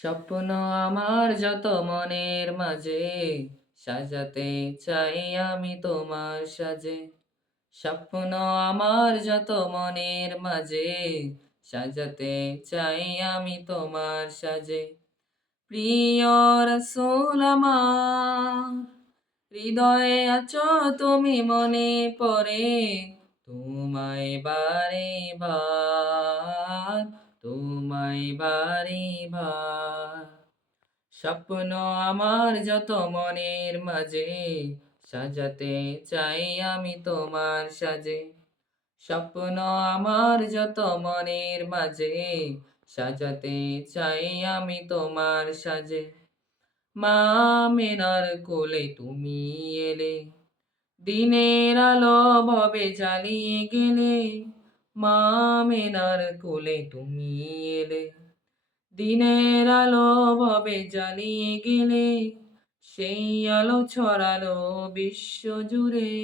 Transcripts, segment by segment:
স্বপ্ন আমার যত মনের মাঝে, সাজাতে চাই আমি তোমার সাজে। স্বপ্ন আমার যত মনের মাঝে, সাজাতে চাই আমি তোমার সাজে। প্রিয় রাসূল আমার, হৃদয়ে আছো তুমি মনে পড়ে, তোমায় বারে বার, তোমায় বারে বার। স্বপ্ন আমার যত মনের মাঝে, সাজাতে চাই আমি তোমার সাজে। স্বপ্ন আমার যত মনের মাঝে, সাজাতে চাই আমি তোমার সাজে। মা আমিনার কোলে তুমি এলে, দিনের আলো ভবে জ্বালিয়ে গেলে। মা আমিনার কোলে তুমি এলে, দিনের আলো ভবে জ্বালিয়ে গেলে। সেই আলো ছড়ালো বিশ্ব জুড়ে,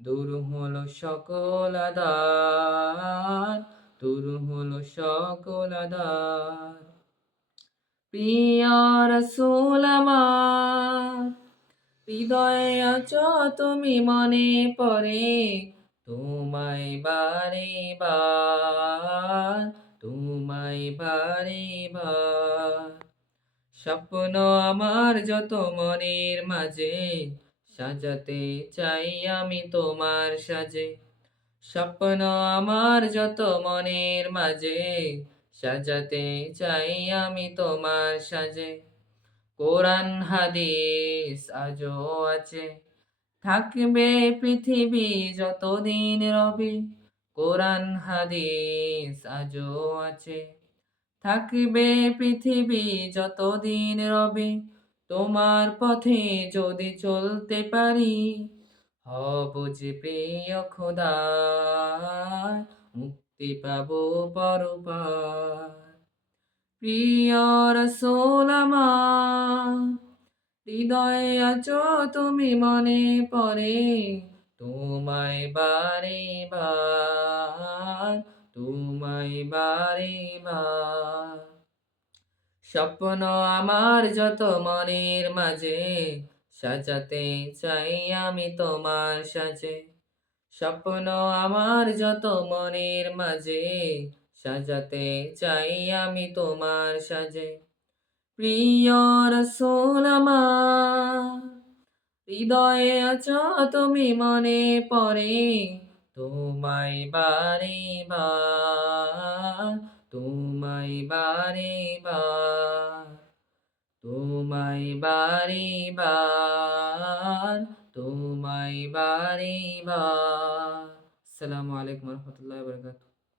দূর হলো সকল আঁধার, দূর হলো সকল আঁধার। প্রিয় রাসূল আমার, হৃদয়ে আছো তুমি মনে পড়ে, তোমায় বারে বার, তোমায় বারে বার। স্বপ্ন আমার যত মনের মাঝে, সাজাতে চাই আমি তোমার সাজে। স্বপ্ন আমার যত মনের মাঝে, সাজাতে চাই আমি তোমার সাজে। কোরআন হাদিস আজও আছে, থাকবে পৃথিবী যতদিন রবে। কোরআন হাদিস আজও আছে, থাকবে পৃথিবী যতদিন রবে। তোমার পথে যদি চলতে পারি, হব যে প্রিয় খোদার, মুক্তি পাবো পরপার। প্রিয় রাসূল আমার, হৃদয়ে আছো তুমি মনে পড়ে, তোমায় বারে বার, তোমায় বারে বার। স্বপ্ন আমার যত মনের মাঝে, সাজাতে চাই আমি তোমার সাজে। স্বপ্ন আমার যত মনের মাঝে, সাজাতে চাই আমি তোমার সাজে। প্রিয় রাসূল আমার, হৃদয়ে আছো তুমি মনে পড়ে, তোমায় বারে বার, তোমায় বারে বার, তোমায় বারে বার, তোমায় বারে বার। আসসালামু আলাইকুম ওয়া রাহমাতুল্লাহি ওয়া বারাকাতুহু।